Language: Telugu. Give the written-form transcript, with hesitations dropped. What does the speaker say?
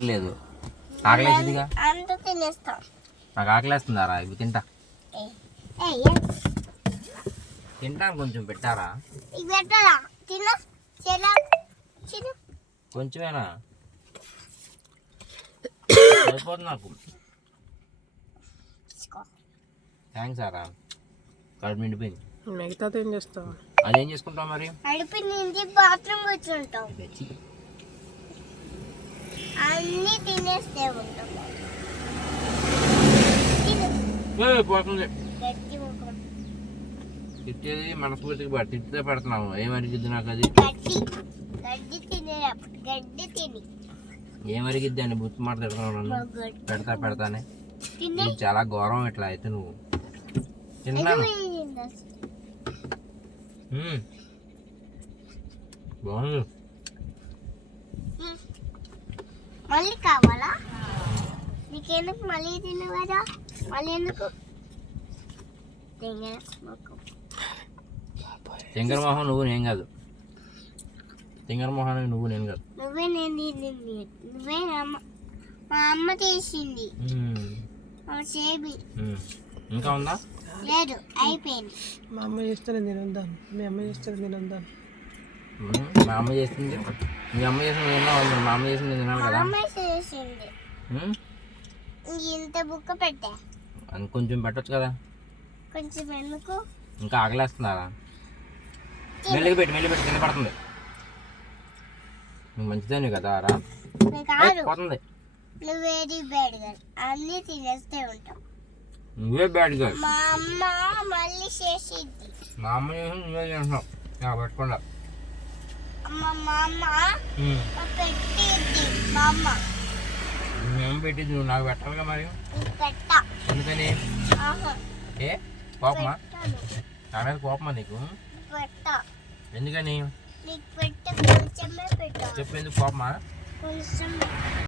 లేదు ఆకలేస్తుందిగా అంత తినేస్తా. నాకు ఆకలేస్తుందారా ఇవి తింటా తింటాను కొంచెం పెట్టారా ఇవి పెట్టరా తిను తిను కొంచెమేనా సరిపోతుంది నాకు థ్యాంక్స్ ఆరా కడుపు నిండిపోయింది మిగతాది ఏం చేస్తావు అదేం చేసుకుంటావు మరి కడుపు నిండి బాత్రూమ్ కూర్చుంటాం అన్నీ తినేస్తే ఉంటాం పోతుంది గట్టి ముఖం తిట్టేది మనస్ఫూర్తికి పడి తిట్టితే పెడుతున్నావు ఏమరిగిద్ది నాకు అది గడ్డి తినేటప్పుడు గడ్డి తిని ఏమరిగిద్ది అని బుద్ధి మాట తిడుతున్నావు నన్ను పెడతానే ఇది చాలా ఘోరం ఇట్లా అయితే నువ్వు తిన్నాను బాగుంది మళ్ళీ కావాలా నీకెందుకు మళ్ళీ తినవరా మళ్ళీ ఎందుకు శంకరమోహన్ నువ్వు నేను కాదు శంకరమోహన్ నువ్వు నేను కాదు నువ్వే నేను తింది నువ్వే మా అమ్మ చేసింది చేబి ఇంకా ఉందా లేదు అయిపోయింది మా అమ్మ చేస్తే నేను ఉందాను మీ అమ్మ చేస్తే నేను ఉందాను మా అమ్మ చేసింది మీ అమ్మ చేసింది తిన్నావు మా అమ్మ చేసింది తినాలి కదా అమ్మ చేసింది ఇంత బుక్క పెట్టా కొంచెం పెట్టచ్చు కదా కొంచెం ఎందుకు ఇంకా ఆకలేస్తున్నారా మెల్లిగా పెట్టి కింద పడుతుంది నువ్వు మంచిదాన్ని కదా రా పోతుంది నువ్వేది బ్యాడ్ గర్ల్ అన్నీ తినేస్తే ఉంటావు నువ్వే బ్యాడ్ గర్ల్ మా అమ్మ మళ్ళీ చేసిద్ది మా అమ్మ చేసి నువ్వే చేస్తున్నావు పెట్టకుండా మా అమ్మ పెట్టిద్ది మా అమ్మ మేము పెట్టింది నువ్వు నాకు పెట్టాలిగా మరి నీకు పెట్ట ఎందుకని ఏ కోపమా నా మీద కోపమా నీకు పెట్ట ఎందుకని నీకు పెట్ట కొంచెమే పెట్ట చెప్పు ఎందుకు కోపమా కొంచెం